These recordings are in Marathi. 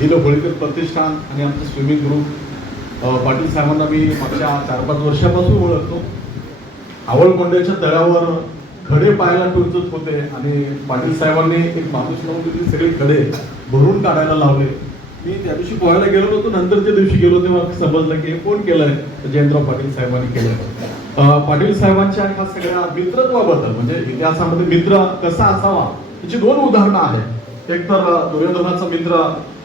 दिलं होळीकर प्रतिष्ठान आणि आमचं स्विमिंग ग्रुप पाटील साहेबांना मी मागच्या चार पाच वर्षापासून ओळखतो. आवळकोंड्याच्या तळावर खडे पाहायला टुचत होते आणि पाटील साहेबांनी एक माणूस लावून तिथे सगळे खडे भरून काढायला लावले. मी त्या दिवशी पोहायला गेलो होतो नंतरच्या दिवशी गेलो तेव्हा समजलं की कोण केलंय? जयंतराव पाटील साहेबांनी केलं पाटील साहेबांच्या ह्या सगळ्या मित्रत्वाबद्दल म्हणजे इतिहासामध्ये मित्र कसा असावा याची दोन उदाहरणं आहेत. एक तर दुर्योधनाचा मित्र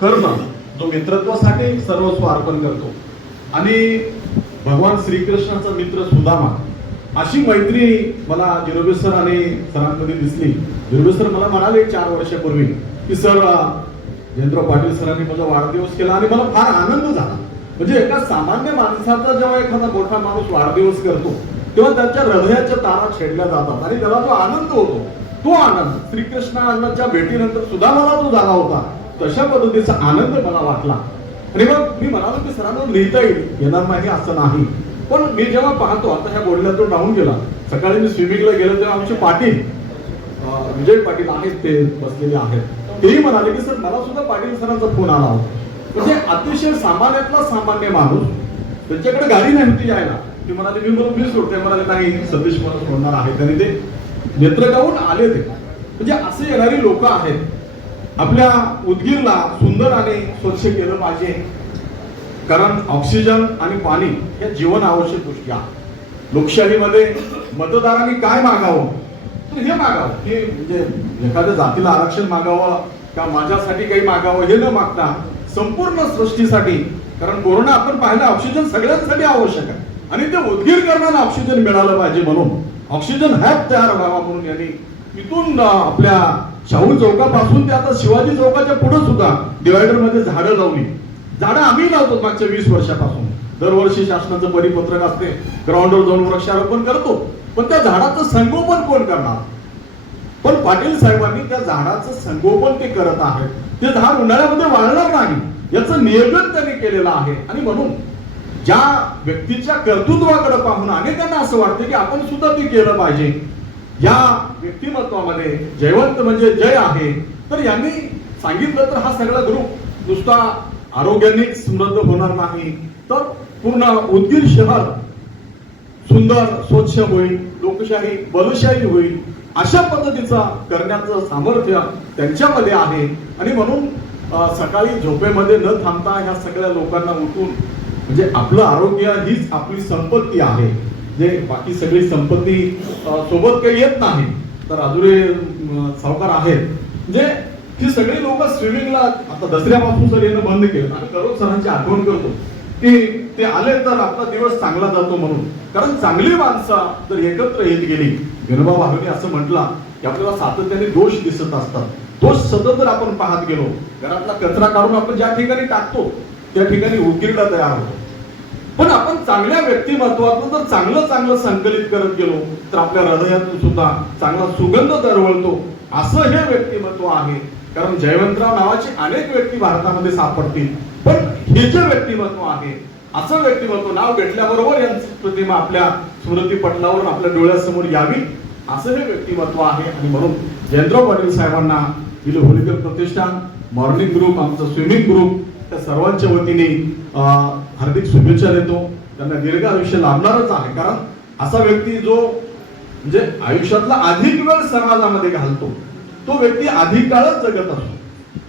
कर्ण जो मित्रत्वासाठी सर्वस्व अर्पण करतो. आणि भगवान श्रीकृष्णाचा मित्र सुदामा अशी मैत्री मला जिरोबे सर आणि सरांमध्ये दिसली. जिरोबे सर मला म्हणाले चार वर्षापूर्वी की सर जयंतराव पाटील सरांनी माझा वाढदिवस केला आणि मला फार आनंद झाला. म्हणजे एका सामान्य माणसाचा जेव्हा एखादा मोठा माणूस वाढदिवस करतो तेव्हा त्याच्या हृदयाच्या तारा छेडल्या जातात आणि त्याला जो आनंद होतो तो आनंद. श्रीकृष्णाच्या भेटीनंतर सुद्धा मला तो झाला होता. तशा पद्धतीचा आनंद मला वाटला. आणि मग मी म्हणालो की सरांना लिहिता येईल. येणार नाही असं नाही. पण मी जेव्हा पाहतो आता ह्या बोलण्यातून राहून गेला. सकाळी मी स्विमिंगला गेलो तेव्हा आमचे पाटील विजय पाटील आहेत ते बसलेले आहेत. तेही म्हणाले की सर मला सुद्धा पाटील सरांचा फोन आला होता. म्हणजे अतिशय सामान्यातला सामान्य माणूस त्यांच्याकडे गाडी नव्हती यायला. ते म्हणाले मी मला मी सोडते म्हणाले नाही सतीश मला सोडणार आहे. त्यांनी ते नेत्रगावून आले ते म्हणजे असे येणारी लोक आहेत. आपल्या उदगीरला सुंदर आणि स्वच्छ केलं पाहिजे. कारण ऑक्सिजन आणि पाणी या जीवन आवश्यक गोष्टी आहेत. लोकशाहीमध्ये मतदारांनी काय मागावं? तर हे मागावं. की म्हणजे एखाद्या जातीला आरक्षण मागावं का माझ्यासाठी काही मागावं हे न मागता संपूर्ण सृष्टीसाठी कारण कोरोना आपण पाहिलं ऑक्सिजन सगळ्यांसाठी आवश्यक आहे. आणि ते उदगीरकरांना ऑक्सिजन मिळालं पाहिजे म्हणून. ऑक्सिजन हॅब तयार व्हावा म्हणून यांनी इथून आपल्या शाहू चौकापासून ते आता शिवाजी चौकाच्या पुढे सुद्धा डिवायडरमध्ये झाडं लावली. झाडं आम्ही लावतो मागच्या वीस वर्षापासून. दरवर्षी शासनाचं परिपत्रक असते ग्राउंडवर जाऊन वृक्षारोपण करतो. पण त्या झाडाचं संगोपन कोण करणार? पण पाटील साहेबांनी त्या झाडाचं संगोपन ते करत आहेत. ते झाड उन्हाळ्यामध्ये वाढणार नाही. याचं नियोजन त्यांनी केलेलं आहे. आणि म्हणून ज्या व्यक्तीच्या कर्तृत्वाकडे पाहून अनेकांना असं वाटतं की आपण सुद्धा ते केलं पाहिजे. या व्यक्तिमत्वामध्ये जयवंत म्हणजे जय आहे. तर यांनी सांगितलं तर हा सगळा ग्रुप नुसता आरोग्याने समृद्ध होणार नाही. तर पूर्ण उदगीर शहर सुंदर स्वच्छ होईल लोकशाही बलशाही होईल. अशा पद्धतीचा करण्याचं सामर्थ्य त्यांच्यामध्ये आहे. आणि म्हणून सकाळी झोपेमध्ये न थांबता ह्या सगळ्या लोकांना उठून म्हणजे आपलं आरोग्य हीच आपली संपत्ती आहे. जे बाकी सगळी संपत्ती सोबत काही येत नाही तर अजुरे सावकार आहेत. म्हणजे ही सगळी लोक स्विमिंगला आता दसऱ्यापासून जर येणं बंद केलं. आणि दररोज सरांची आठवण करतो. की ते आले तर आपला दिवस चांगला जातो म्हणून. कारण चांगली माणसं जर एकत्र येत गेली विनोबा भावेने असं म्हटला की आपल्याला सातत्याने दोष दिसत असतात. दोष सतत जर आपण पाहत गेलो घरातला कचरा काढून आपण ज्या ठिकाणी टाकतो त्या ठिकाणी उकिरडा तयार होतो. पण आपण चांगल्या व्यक्तिमत्वातून जर चांगलं चांगलं संकलित करत गेलो तर आपल्या हृदयातून सुद्धा चांगला सुगंध दरवळतो. असं हे व्यक्तिमत्व आहे. कारण जयवंतराव नावाचे अनेक व्यक्ती भारतामध्ये सापडतील. पण हे जे व्यक्तिमत्व आहे असं व्यक्तिमत्व नाव भेटल्याबरोबर यांची प्रतिमा आपल्या स्मृती पटलावर आपल्या डोळ्यासमोर यावी असं हे व्यक्तिमत्व आहे. आणि म्हणून जयंतराव पाटील साहेबांना विल होलिकर प्रतिष्ठान मॉर्निंग ग्रुप आमचं स्विमिंग ग्रुप त्या सर्वांच्या वतीने हार्दिक शुभेच्छा देतो. त्यांना दीर्घ आयुष्य लाभणारच आहे. कारण असा व्यक्ती जो म्हणजे आयुष्यातला अधिक वेळ समाजामध्ये घालतो तो व्यक्ती अधिक काळच जगत असतो.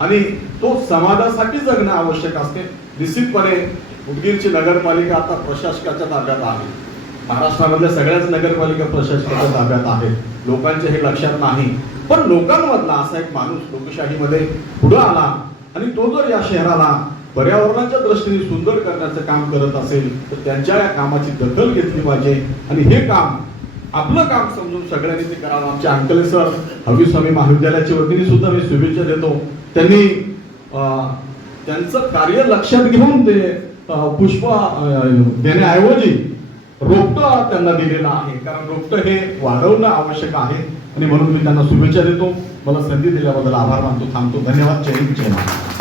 आणि तो समाजासाठी जगणं आवश्यक असते. निश्चितपणे उदगीरची नगरपालिका आता प्रशासकाच्या ताब्यात आहे. महाराष्ट्रामधल्या सगळ्याच नगरपालिका प्रशासकाच्या ताब्यात आहेत लोकांच्या हे लक्षात नाही. पण लोकांमधला असा एक माणूस लोकशाहीमध्ये पुढं आला आणि तो जर या शहराला पर्यावरणाच्या दृष्टीने सुंदर करण्याचं काम करत असेल तर त्यांच्या या कामाची दखल घेतली पाहिजे. आणि हे काम आपलं काम समजून सगळ्यांनी ते करावं. आमचे अंकले सर हवी स्वामी महाविद्यालयाच्या वतीने सुद्धा मी शुभेच्छा देतो. त्यांनी त्यांचं कार्य लक्षात घेऊन ते पुष्प देण्याऐवजी रोपटं त्यांना दिलेलं आहे. कारण रोपटं हे वाढवणं आवश्यक आहे. आणि म्हणून मी त्यांना शुभेच्छा देतो. मला संधी दिल्याबद्दल आभार मानतो थांबतो. धन्यवाद. जय हिंद जय महाराष्ट्र